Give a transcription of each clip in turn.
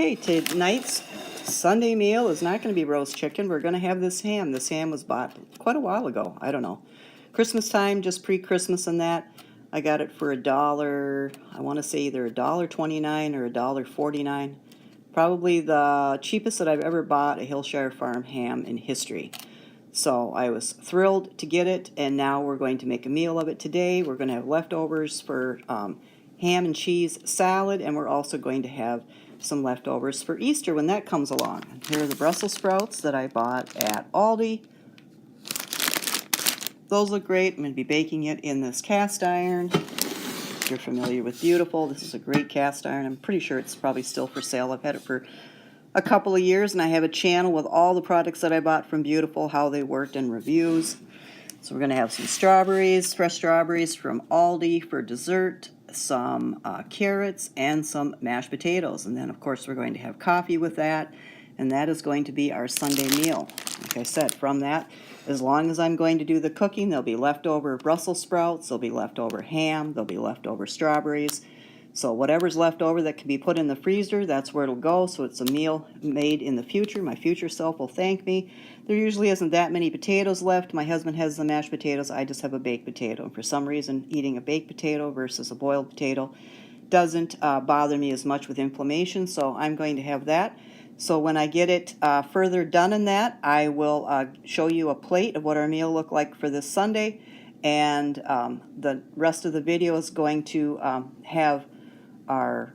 Okay, tonight's Sunday meal is not going to be roast chicken. We're going to have this ham. This ham was bought quite a while ago. I don't know. Christmas time, just pre-Christmas and that. I got it for $1. I want to say either $1.29 or $1.49. Probably the cheapest that I've ever bought a Hillshire Farm ham in history. So I was thrilled to get it, and now we're going to make a meal of it today. We're going to have leftovers for ham and cheese salad, and we're also going to have some leftovers for Easter when that comes along. Here are the Brussels sprouts that I bought at Aldi. Those look great. I'm going to be baking it in this cast iron. If you're familiar with Beautiful, this is a great cast iron. I'm pretty sure it's probably still for sale. I've had it for a couple of years, and I have a channel with all the products that I bought from Beautiful, how they worked, and reviews. So we're going to have some strawberries, fresh strawberries from Aldi for dessert, some carrots, and some mashed potatoes. And then, of course, we're going to have coffee with that, and that is going to be our Sunday meal. Like I said, from that, as long as I'm going to do the cooking, there'll be leftover Brussels sprouts, there'll be leftover ham, there'll be leftover strawberries. So whatever's left over that can be put in the freezer, that's where it'll go. So it's a meal made in the future. My future self will thank me. There usually isn't that many potatoes left. My husband has the mashed potatoes. I just have a baked potato. And for some reason, eating a baked potato versus a boiled potato doesn't bother me as much with inflammation. So I'm going to have that. So when I get it further done in that, I will show you a plate of what our meal looked like for this Sunday. And the rest of the video is going to have our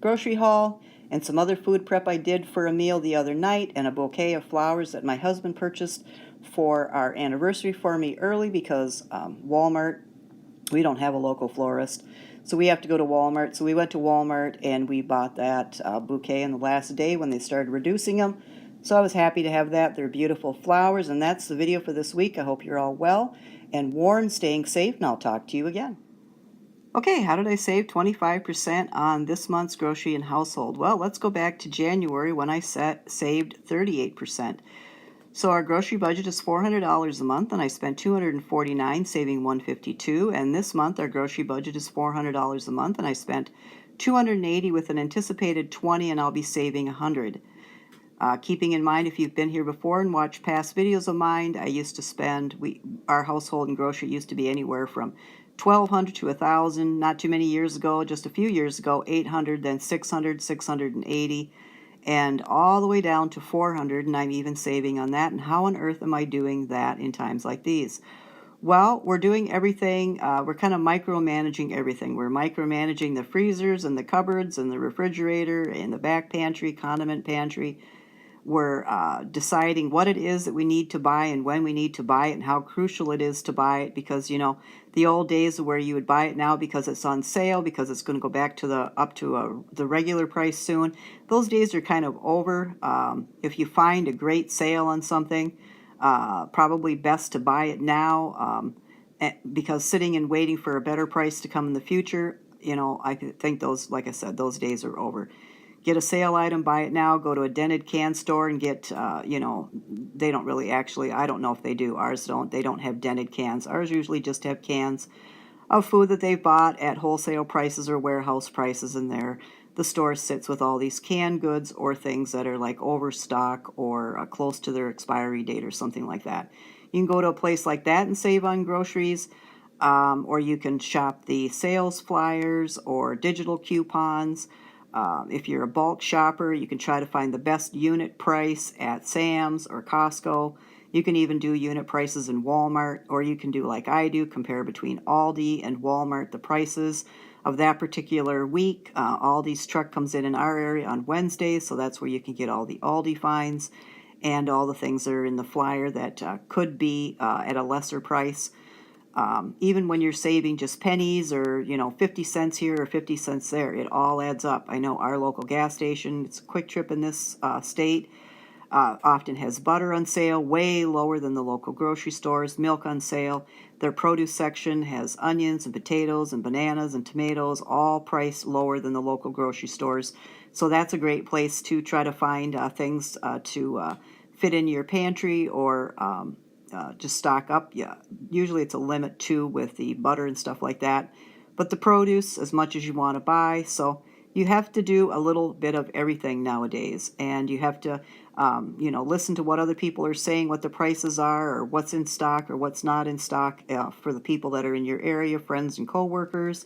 grocery haul and some other food prep I did for a meal the other night, and a bouquet of flowers that my husband purchased for our anniversary for me early because Walmart, we don't have a local florist, so we have to go to Walmart. So we went to Walmart and we bought that bouquet on the last day when they started reducing them. So I was happy to have that. They're beautiful flowers, and that's the video for this week. I hope you're all well and warm, staying safe, and I'll talk to you again. Okay, how did I save 25% on this month's grocery and household? Well, let's go back to January when I saved 38%. So our grocery budget is $400 a month, and I spent $249, saving $152. And this month our grocery budget is $400 a month, and I spent $280 with an anticipated $20, and I'll be saving $100. Keeping in mind, if you've been here before and watched past videos of mine, I used to spend, our household and grocery used to be anywhere from $1,200 to $1,000. Not too many years ago, just a few years ago, $800, then $600, $680, and all the way down to $400, and I'm even saving on that. And how on earth am I doing that in times like these? Well, we're doing everything, we're kind of micromanaging everything. We're micromanaging the freezers and the cupboards and the refrigerator and the back pantry, condiment pantry. We're deciding what it is that we need to buy and when we need to buy it and how crucial it is to buy it, because, you know, the old days where you would buy it now because it's on sale, because it's going to go back to the regular price soon, those days are kind of over. If you find a great sale on something, probably best to buy it now, because sitting and waiting for a better price to come in the future, you know, I think those, like I said, those days are over. Get a sale item, buy it now, go to a dented can store and get, you know, they don't really actually, I don't know if they do, ours don't, they don't have dented cans. Ours usually just have cans of food that they've bought at wholesale prices or warehouse prices in there. The store sits with all these canned goods or things that are like overstock or close to their expiry date or something like that. You can go to a place like that and save on groceries, or you can shop the sales flyers or digital coupons. If you're a bulk shopper, you can try to find the best unit price at Sam's or Costco. You can even do unit prices in Walmart, or you can do like I do, compare between Aldi and Walmart, the prices of that particular week. Aldi's truck comes in our area on Wednesdays, so that's where you can get all the Aldi finds and all the things that are in the flyer that could be at a lesser price. Even when you're saving just pennies or, you know, 50 cents here or 50 cents there, it all adds up. I know our local gas station, it's a Quick Trip in this state, often has butter on sale, way lower than the local grocery stores, milk on sale. Their produce section has onions and potatoes and bananas and tomatoes, all priced lower than the local grocery stores. So that's a great place to try to find things to fit in your pantry or just stock up. Yeah, usually it's a limit too with the butter and stuff like that. But the produce, as much as you want to buy. So You have to do a little bit of everything nowadays, and you have to, listen to what other people are saying, what the prices are, or what's in stock or what's not in stock for the people that are in your area, friends and coworkers.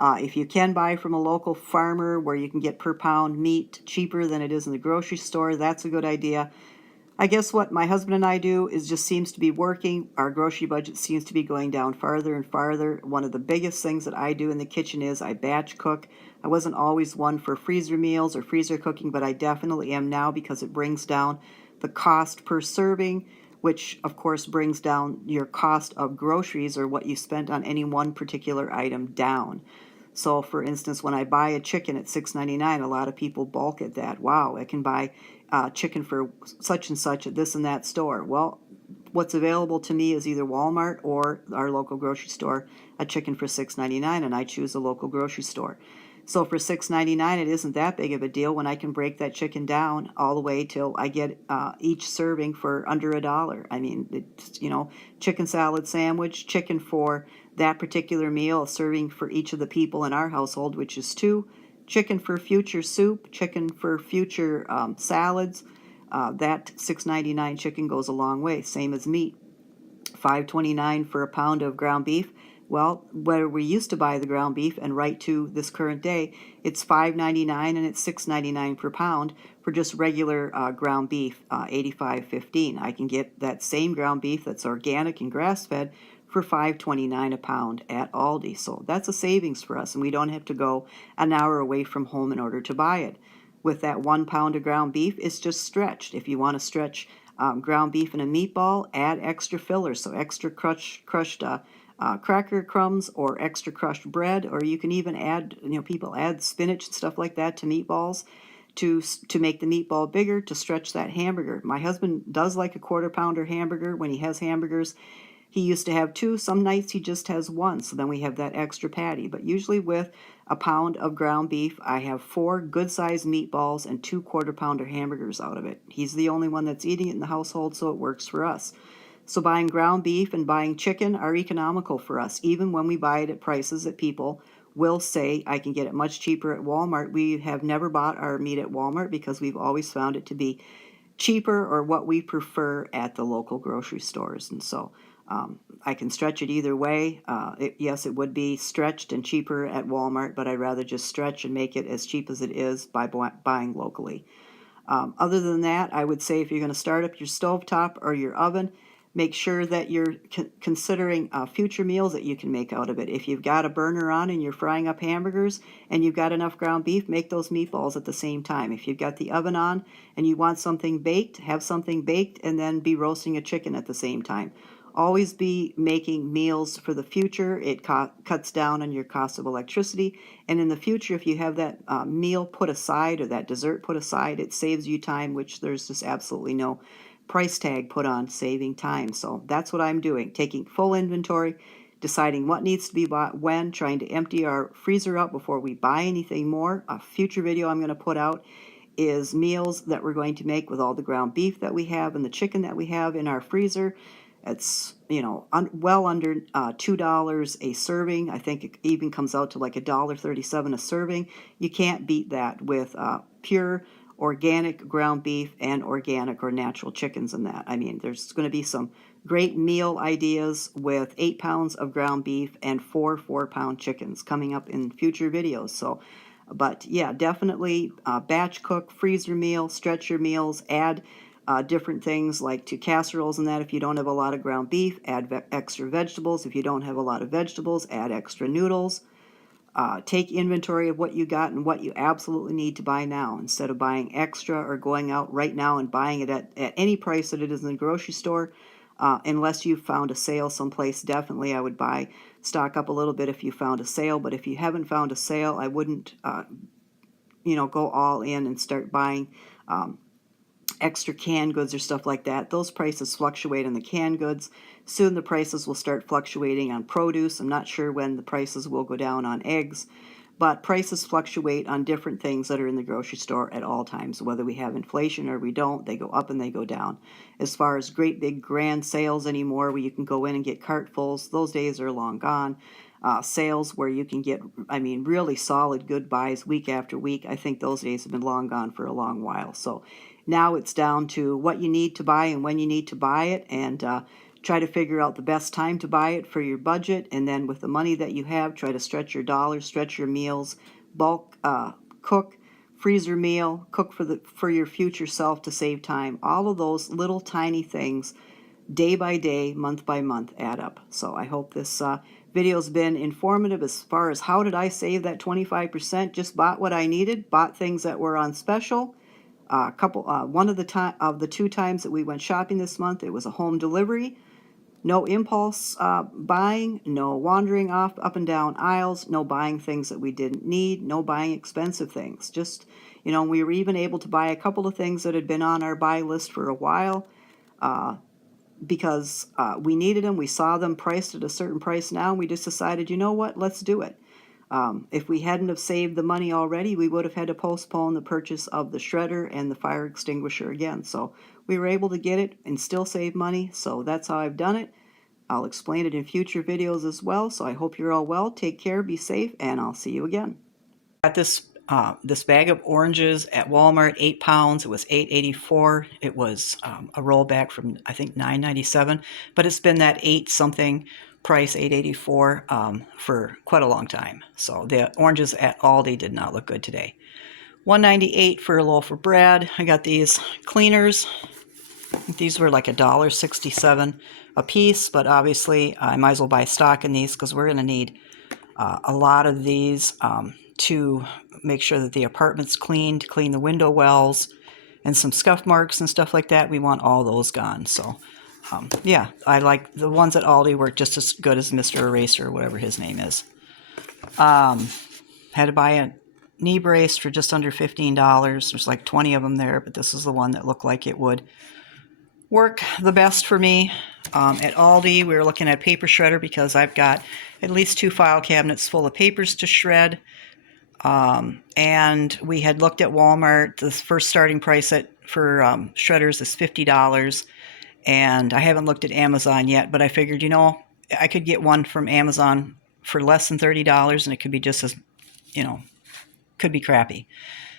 If you can buy from a local farmer where you can get per pound meat cheaper than it is in the grocery store, that's a good idea. I guess what my husband and I do is just seems to be working. Our grocery budget seems to be going down farther and farther. One of the biggest things that I do in the kitchen is I batch cook. I wasn't always one for freezer meals or freezer cooking, but I definitely am now because it brings down the cost per serving, which of course brings down your cost of groceries or what you spent on any one particular item down. So, for instance, when I buy a chicken at $6.99, a lot of people balk at that. Wow, I can buy chicken for such and such at this and that store. Well, what's available to me is either Walmart or our local grocery store, a chicken for $6.99, and I choose a local grocery store. So for $6.99, it isn't that big of a deal when I can break that chicken down all the way till I get each serving for under $1. I mean, it's, chicken salad sandwich, chicken for that particular meal, a serving for each of the people in our household, which is 2, chicken for future soup, chicken for future salads. That $6.99 chicken goes a long way, same as meat. $5.29 for a pound of ground beef. Well, where we used to buy the ground beef and right to this current day, it's $5.99 and it's $6.99 per pound for just regular ground beef, $85.15. I can get that same ground beef that's organic and grass-fed for $5.29 a pound at Aldi. So that's a savings for us, and we don't have to go an hour away from home in order to buy it. With that 1 pound of ground beef, it's just stretched. If you want to stretch ground beef in a meatball, add extra fillers, so extra crushed cracker crumbs or extra crushed bread, or you can even add, people add spinach and stuff like that to meatballs to make the meatball bigger, to stretch that hamburger. My husband does like a quarter pounder hamburger when he has hamburgers. He used to have 2. Some nights he just has 1, so then we have that extra patty. But usually with a pound of ground beef, I have 4 good-sized meatballs and 2 quarter-pounder hamburgers out of it. He's the only one that's eating it in the household, so it works for us. So buying ground beef and buying chicken are economical for us, even when we buy it at prices that people will say I can get it much cheaper at Walmart. We have never bought our meat at Walmart because we've always found it to be cheaper or what we prefer at the local grocery stores. And so I can stretch it either way. Yes, it would be stretched and cheaper at Walmart, but I'd rather just stretch and make it as cheap as it is by buying locally. Other than that, I would say if you're going to start up your stovetop or your oven, make sure that you're considering future meals that you can make out of it. If you've got a burner on and you're frying up hamburgers and you've got enough ground beef, make those meatballs at the same time. If you've got the oven on and you want something baked, have something baked and then be roasting a chicken at the same time. Always be making meals for the future. It cuts down on your cost of electricity. And in the future, if you have that meal put aside or that dessert put aside, it saves you time, which there's just absolutely no price tag put on saving time. So that's what I'm doing, taking full inventory, deciding what needs to be bought when, trying to empty our freezer out before we buy anything more. A future video I'm going to put out is meals that we're going to make with all the ground beef that we have and the chicken that we have in our freezer. It's, well under $2 a serving. I think it even comes out to like $1.37 a serving. You can't beat that with pure organic ground beef and organic or natural chickens in that. I mean, there's going to be some great meal ideas with 8 pounds of ground beef and 4 4-pound chickens coming up in future videos. So, but yeah, definitely batch cook, freezer meal, stretch your meals, add different things like to casseroles and that. If you don't have a lot of ground beef, add extra vegetables. If you don't have a lot of vegetables, add extra noodles. Take inventory of what you got and what you absolutely need to buy now instead of buying extra or going out right now and buying it at any price that it is in the grocery store. Unless you found a sale someplace, definitely I would stock up a little bit if you found a sale. But if you haven't found a sale, I wouldn't, go all in and start buying extra canned goods or stuff like that. Those prices fluctuate on the canned goods. Soon the prices will start fluctuating on produce. I'm not sure when the prices will go down on eggs, but prices fluctuate on different things that are in the grocery store at all times. Whether we have inflation or we don't, they go up and they go down. As far as great big grand sales anymore where you can go in and get cartfuls, those days are long gone. sales where you can get, I mean, really solid good buys week after week. I think those days have been long gone for a long while. So now it's down to what you need to buy and when you need to buy it, and try to figure out the best time to buy it for your budget. And then with the money that you have, try to stretch your dollars, stretch your meals, bulk cook, freezer meal, cook for your future self to save time. All of those little tiny things, day by day, month by month, add up. So I hope this video's been informative as far as how did I save that 25%. Just bought what I needed, bought things that were on special. One of the 2 times that we went shopping this month, it was a home delivery. No impulse buying, no wandering off up and down aisles, no buying things that we didn't need, no buying expensive things. Just, we were even able to buy a couple of things that had been on our buy list for a while because we needed them. We saw them priced at a certain price now, and we just decided, you know what, let's do it. If we hadn't have saved the money already, we would have had to postpone the purchase of the shredder and the fire extinguisher again. So we were able to get it and still save money. So that's how I've done it. I'll explain it in future videos as well. So I hope you're all well. Take care, be safe, and I'll see you again. Got this bag of oranges at Walmart, 8 pounds. It was $8.84. It was a rollback from, I think, $9.97, but it's been that 8 something price, $8.84, for quite a long time. So the oranges at Aldi did not look good today. $1.98 for a loaf of bread. I got these cleaners. These were like $1.67 a piece, but obviously I might as well buy stock in these because we're going to need a lot of these to make sure that the apartment's clean, to clean the window wells and some scuff marks and stuff like that. We want all those gone. So yeah, I like the ones at Aldi work just as good as Mr. Eraser or whatever his name is. Had to buy a knee brace for just under $15. There's like 20 of them there, but this is the one that looked like it would work the best for me. At Aldi, we were looking at paper shredder because I've got at least 2 file cabinets full of papers to shred. And we had looked at Walmart. The first starting price for shredders is $50. And I haven't looked at Amazon yet, but I figured, I could get one from Amazon for less than $30, and it could be just as, could be crappy.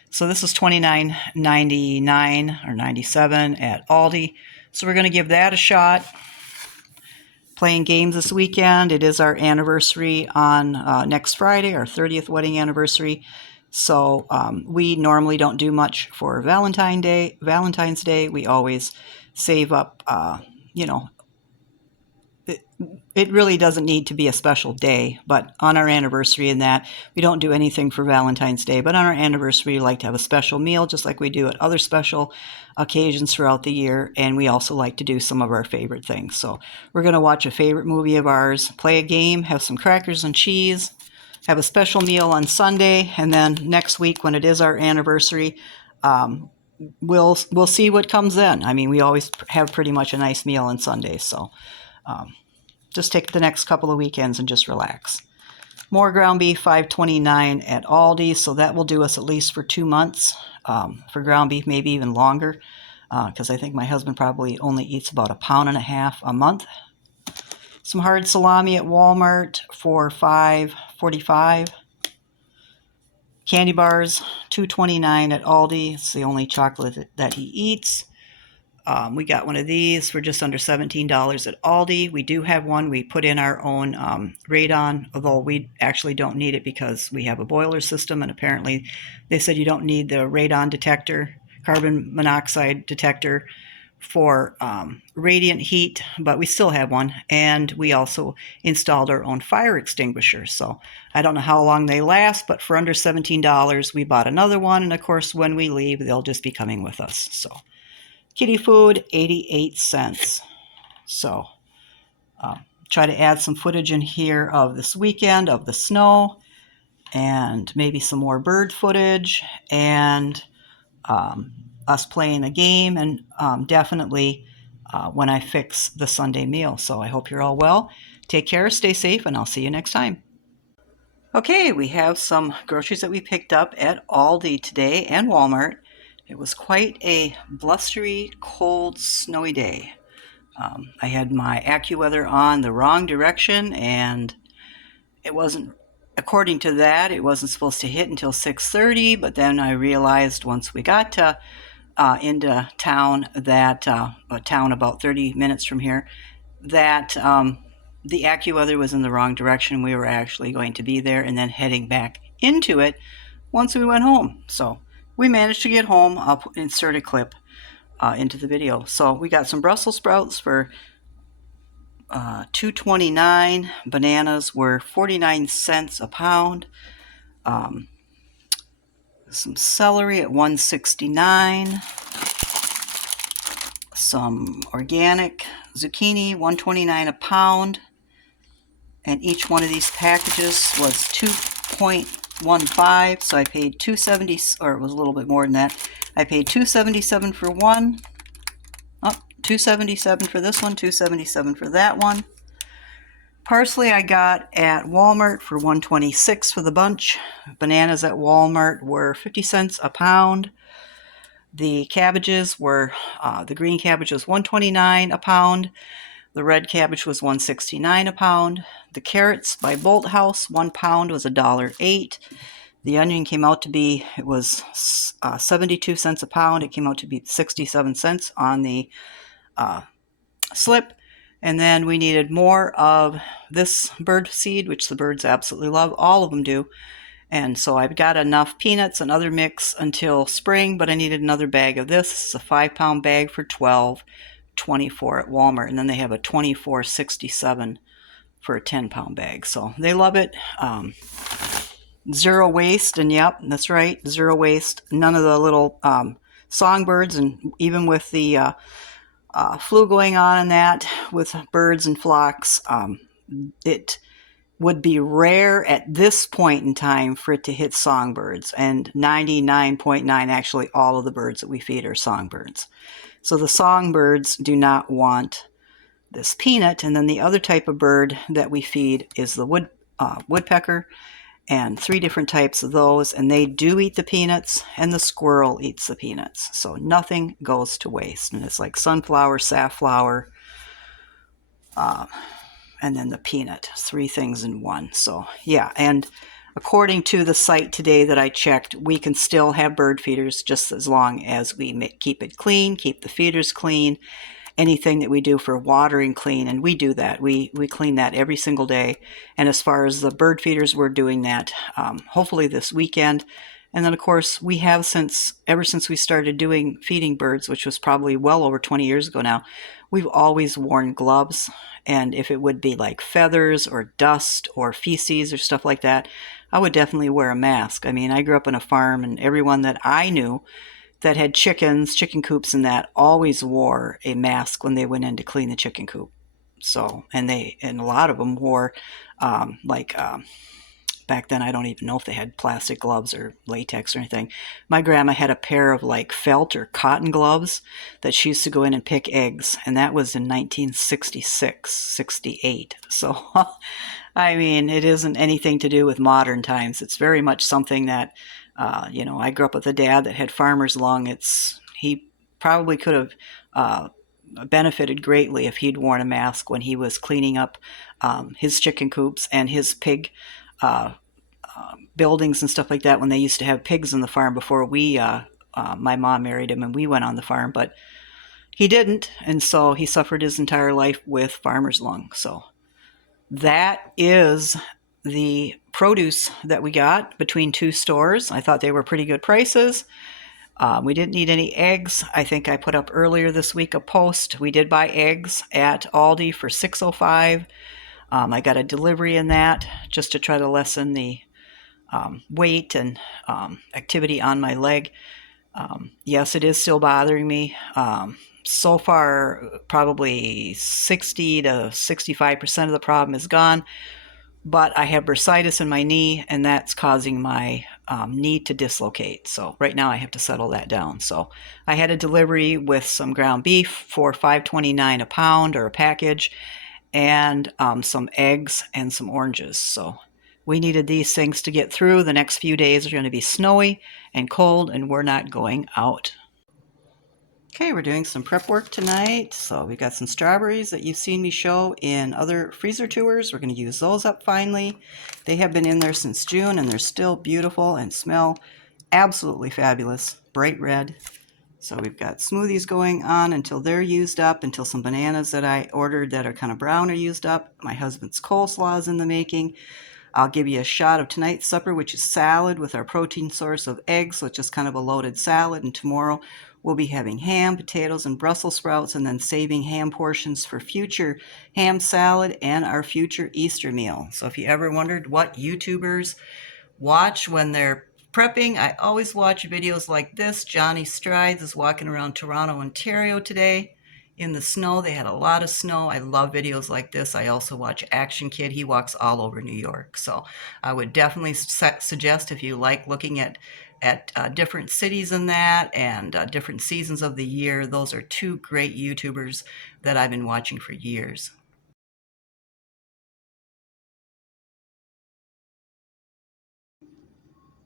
So this is $29.99 or $97 at Aldi. So we're going to give that a shot. Playing games this weekend. It is our anniversary on next Friday, our 30th wedding anniversary. So we normally don't do much for Valentine's Day. We always save up, it really doesn't need to be a special day, but on our anniversary and that, we don't do anything for Valentine's Day. But on our anniversary, we like to have a special meal, just like we do at other special occasions throughout the year. And we also like to do some of our favorite things. So we're going to watch a favorite movie of ours, play a game, have some crackers and cheese, have a special meal on Sunday. And then next week, when it is our anniversary, we'll see what comes in. I mean, we always have pretty much a nice meal on Sundays. So just take the next couple of weekends and just relax. More ground beef, $5.29 at Aldi, so that will do us at least for 2 months. For ground beef, maybe even longer, because I think my husband probably only eats about 1.5 pounds a month. Some hard salami at Walmart for $5.45. Candy bars, $2.29 at Aldi. It's the only chocolate that he eats. We got one of these for just under $17 at Aldi. We do have one. We put in our own radon, although we actually don't need it because we have a boiler system, and apparently they said you don't need the radon detector, carbon monoxide detector for radiant heat, but we still have one. And we also installed our own fire extinguisher. So I don't know how long they last, but for under $17, we bought another one. And of course, when we leave, they'll just be coming with us. So kitty food, 88 cents. So try to add some footage in here of this weekend, of the snow, and maybe some more bird footage, and us playing a game, and definitely when I fix the Sunday meal. So I hope you're all well. Take care, stay safe, and I'll see you next time. Okay, we have some groceries that we picked up at Aldi today and Walmart. It was quite a blustery, cold, snowy day. I had my AccuWeather on the wrong direction, and it wasn't, according to that, it wasn't supposed to hit until 6:30, but then I realized once we got to into town that, a town about 30 minutes from here, that the AccuWeather was in the wrong direction. We were actually going to be there and then heading back into it once we went home. So we managed to get home. I'll insert a clip into the video. So we got some Brussels sprouts for $2.29. Bananas were 49 cents a pound. Some celery at $1.69. Some organic zucchini, $1.29 a pound. And each one of these packages was 2.15, so I paid $2.70, or it was a little bit more than that. I paid $2.77 for one. Oh, $2.77 for this one, $2.77 for that one. Parsley I got at Walmart for $1.26 for the bunch. Bananas at Walmart were 50 cents a pound. The cabbages were, the green cabbage was $1.29 a pound. The red cabbage was $1.69 a pound. The carrots by Bolt House, 1 pound was $1.08. The onion came out to be, it was 72 cents a pound. It came out to be 67 cents on the slip. And then we needed more of this bird seed, which the birds absolutely love. All of them do. And so I've got enough peanuts and other mix until spring, but I needed another bag of this. This is a 5-pound bag for $12.24 at Walmart. And then they have a $24.67 for a 10-pound bag. So they love it. Zero waste, and yep, that's right, zero waste. None of the little songbirds, and even with the flu going on and that with birds and flocks, it would be rare at this point in time for it to hit songbirds, and 99.9 actually all of the birds that we feed are songbirds. So the songbirds do not want this peanut. And then the other type of bird that we feed is the woodpecker, and 3 different types of those, and they do eat the peanuts, and the squirrel eats the peanuts. So nothing goes to waste. And it's like sunflower, safflower, and then the peanut, 3 things in one. So yeah, and according to the site today that I checked, we can still have bird feeders just as long as we keep it clean, keep the feeders clean, anything that we do for watering clean, and we do that. We clean that every single day. And as far as the bird feeders, we're doing that hopefully this weekend. And then of course we have ever since we started doing feeding birds, which was probably well over 20 years ago now, we've always worn gloves. And if it would be like feathers or dust or feces or stuff like that, I would definitely wear a mask. I mean, I grew up on a farm, and everyone that I knew that had chickens, chicken coops and that, always wore a mask when they went in to clean the chicken coop. So, and a lot of them wore, back then, I don't even know if they had plastic gloves or latex or anything. My grandma had a pair of like felt or cotton gloves that she used to go in and pick eggs. And that was in 1966, 68. So, I mean, it isn't anything to do with modern times. It's very much something that, I grew up with a dad that had farmer's lung. He probably could have benefited greatly if he'd worn a mask when he was cleaning up his chicken coops and his pig buildings and stuff like that, when they used to have pigs on the farm before my mom married him and we went on the farm. But he didn't, and so he suffered his entire life with farmer's lung. So that is the produce that we got between 2 stores. I thought they were pretty good prices. We didn't need any eggs. I think I put up earlier this week a post. We did buy eggs at Aldi for $6.05. I got a delivery in that just to try to lessen the weight and activity on my leg. Yes, it is still bothering me. So far, probably 60 to 65% of the problem is gone. But I have bursitis in my knee, and that's causing my knee to dislocate. So right now I have to settle that down. So I had a delivery with some ground beef for $5.29 a pound or a package, and some eggs and some oranges. So we needed these things to get through. The next few days are going to be snowy and cold, and we're not going out. Okay, we're doing some prep work tonight. So we've got some strawberries that you've seen me show in other freezer tours. We're going to use those up finally. They have been in there since June and they're still beautiful and smell absolutely fabulous, bright red. So we've got smoothies going on until they're used up, until some bananas that I ordered that are kind of brown are used up. My husband's coleslaw is in the making. I'll give you a shot of tonight's supper, which is salad with our protein source of eggs, so it's just kind of a loaded salad. And tomorrow we'll be having ham, potatoes, and Brussels sprouts, and then saving ham portions for future ham salad and our future Easter meal. So if you ever wondered what YouTubers watch when they're prepping, I always watch videos like this. Johnny Strides is walking around Toronto, Ontario today in the snow. They had a lot of snow. I love videos like this. I also watch Action Kid. He walks all over New York. So I would definitely suggest, if you like looking at different cities and that, and different seasons of the year, those are two great YouTubers that I've been watching for years.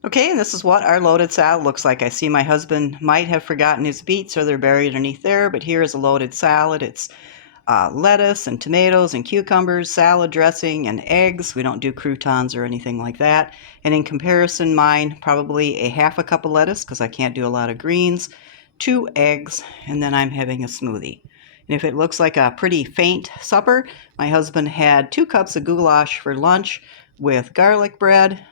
Okay, and this is what our loaded salad looks like. I see my husband might have forgotten his beets, or they're buried underneath there, but here is a loaded salad. It's lettuce and tomatoes and cucumbers, salad dressing, and eggs. We don't do croutons or anything like that. And in comparison, mine, probably a half a cup of lettuce, because I can't do a lot of greens, 2 eggs, and then I'm having a smoothie. And if it looks like a pretty faint supper, my husband had 2 cups of goulash for lunch with garlic bread.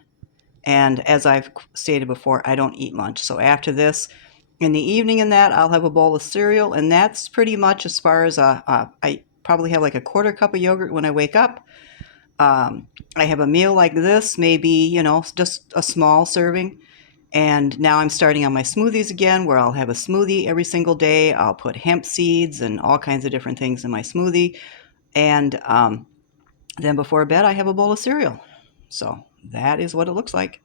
And as I've stated before, I don't eat lunch. So after this, in the evening in that, I'll have a bowl of cereal, and that's pretty much as far as I probably have like a quarter cup of yogurt when I wake up. I have a meal like this, maybe, just a small serving. And now I'm starting on my smoothies again, where I'll have a smoothie every single day. I'll put hemp seeds and all kinds of different things in my smoothie. And then before bed, I have a bowl of cereal. So that is what it looks like.